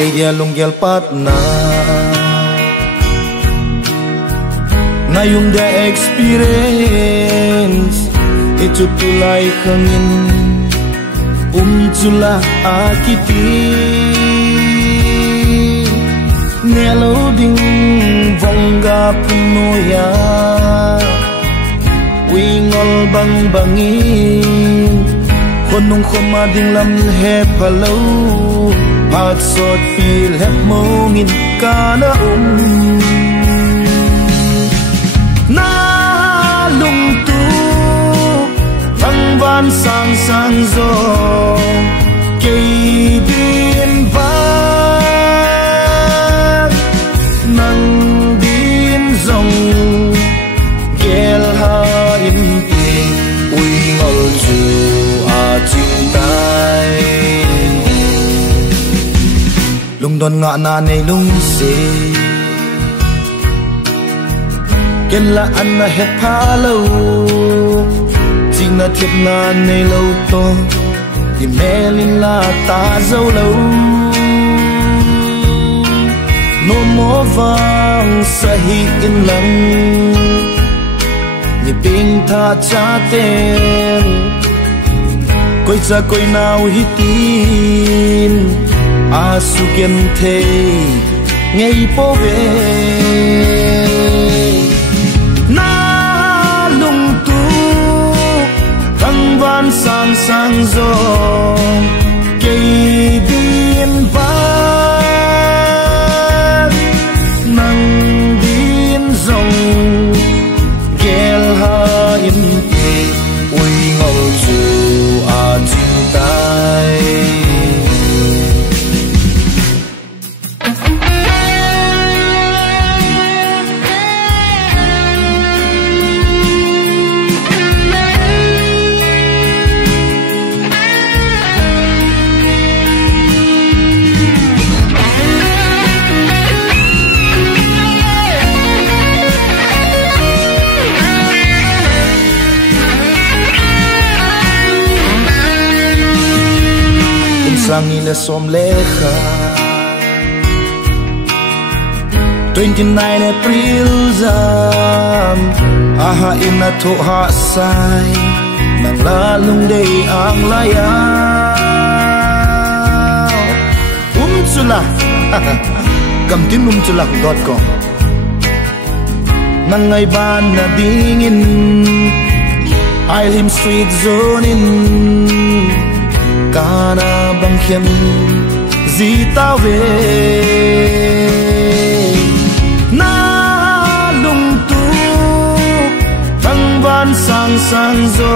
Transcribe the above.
kaya lungyal pat na ngayong the experience ito tulay kangin umtula akiti nelo ding vongga punoya wingol bang bangin konong komading lam hepalo at sot feel hep mongin kana na lungtu bang van sang sang zo kay din vang nang din zong gel ha in pi uy ngol chu a ching tai lung don nga na nei lung se ken la an na het pha lo ching na thiep na nei lo to di melin la ta zo lo no mo vang sahi in lang ni ping tha cha ten koi cha koi nau hi tin asu ken the ngei po ve na lung tu thăng van sang sang zo kei din van nang din zong gel ha in pe ui ngol chu a ching tai Sangile som lecha 29 April zam aha ina to ha sai nang lalung day ang laya umchula kamtin umchula.com nang ngay ban na dingin Island Street Zone in kana bang khem zita ve na lung tu thăng van sang sang zo